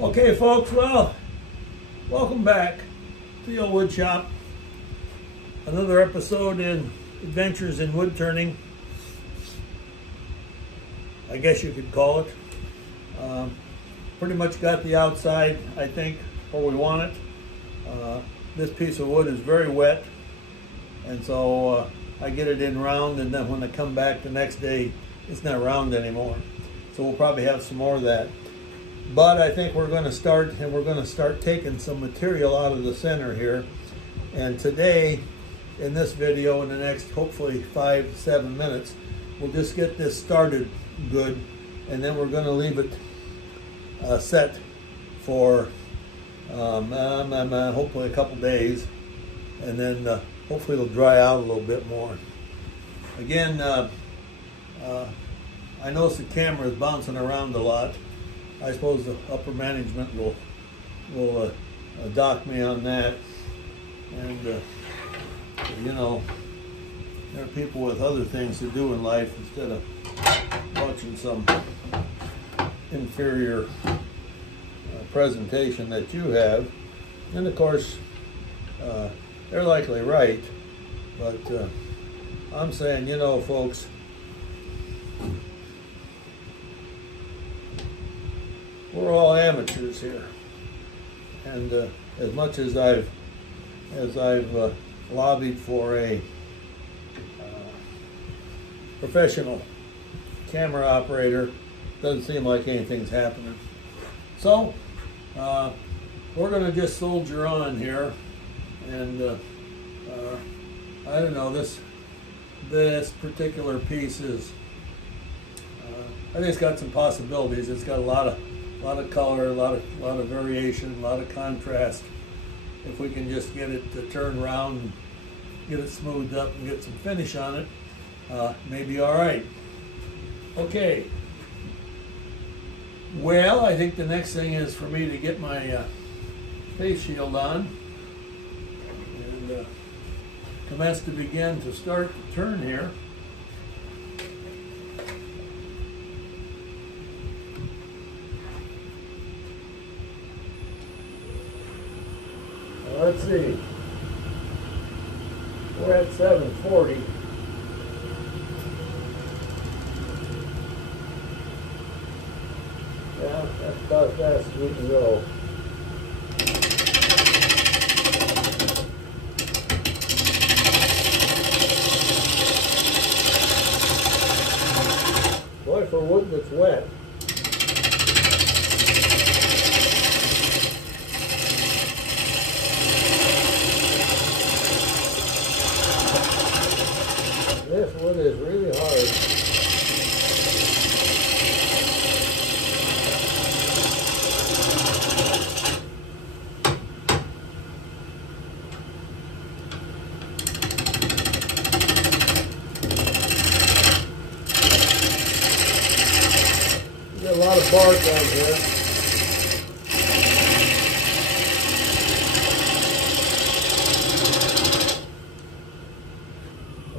Okay, folks, well, welcome back to the old wood shop. Another episode in Adventures in Wood Turning, I guess you could call it. Pretty much got the outside, I think, where we want it. This piece of wood is very wet, and so I get it in round, and then when I come back the next day, it's not round anymore. So we'll probably have some more of that. But I think we're going to start taking some material out of the center here. And today, in this video, in the next hopefully 5-7 minutes, we'll just get this started good, and then we're going to leave it set for hopefully a couple days, and then hopefully it'll dry out a little bit more. Again, I notice the camera is bouncing around a lot. I suppose the upper management will dock me on that. And you know, there are people with other things to do in life instead of watching some inferior presentation that you have. And of course, they're likely right, but I'm saying, you know, folks, we're all amateurs here, and as much as I've lobbied for a professional camera operator, doesn't seem like anything's happening. So we're going to just soldier on here, and I don't know, this particular piece is I think it's got some possibilities. It's got a lot of color, a lot of variation, a lot of contrast. If we can just get it to turn around and get it smoothed up and get some finish on it, maybe all right. Okay. Well, I think the next thing is for me to get my face shield on and commence to begin to start the turn here. Let's see, we're at 740. Yeah, that's about as fast as we can go. Boy, for wood that's wet. This wood is really hard. We got a lot of bark on here.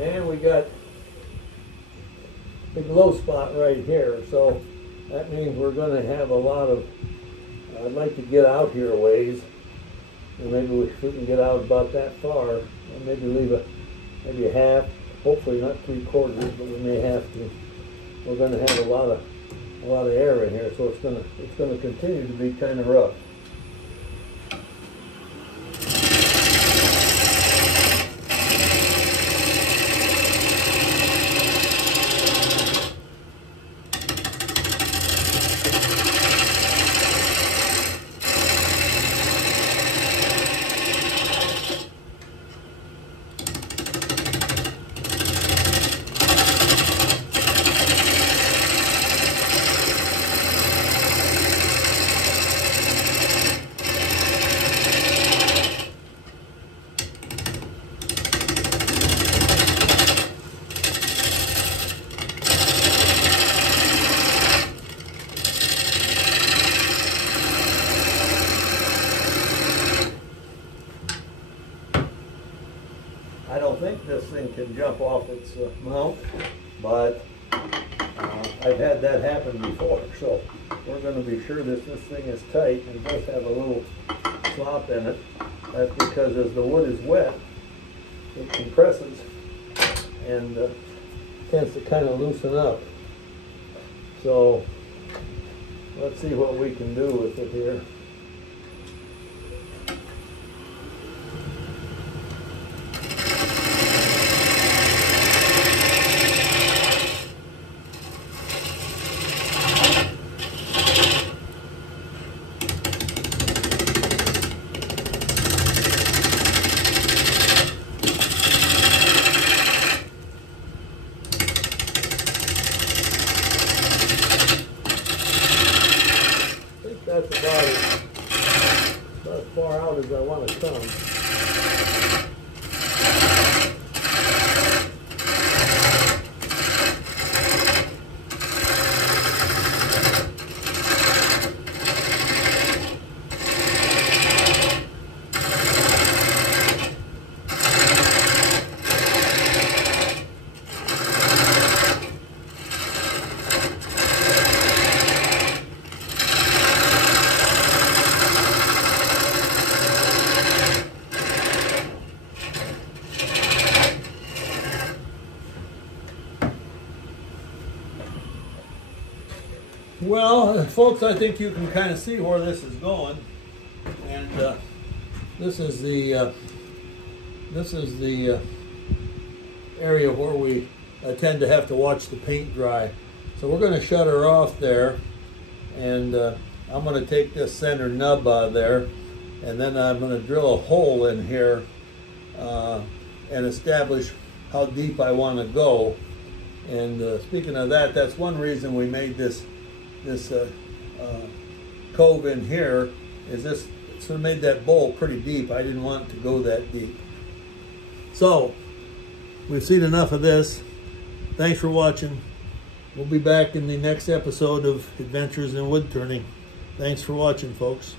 And we got big low spot right here, so that means we're going to have a lot of, I'd like to get out here a ways, and maybe we can get out about that far, and maybe leave maybe a half, hopefully not 3/4, but we may have to. We're going to have a lot of air in here, so it's going to continue to be kind of rough. I don't think this thing can jump off its mount, but I've had that happen before. So we're going to be sure that this thing is tight and does have a little slop in it. That's because as the wood is wet, it compresses and tends to kind of loosen up. So let's see what we can do with it here. That's about as far out as I want to come. Well, folks, I think you can kind of see where this is going, and this is the area where we tend to have to watch the paint dry. So we're going to shut her off there, and I'm going to take this center nub out of there, and then I'm going to drill a hole in here and establish how deep I want to go. And speaking of that, that's one reason we made this cove in here, is this sort of made that bowl pretty deep. I didn't want it to go that deep. So we've seen enough of this. Thanks for watching. We'll be back in the next episode of Adventures in Wood Turning. Thanks for watching, folks.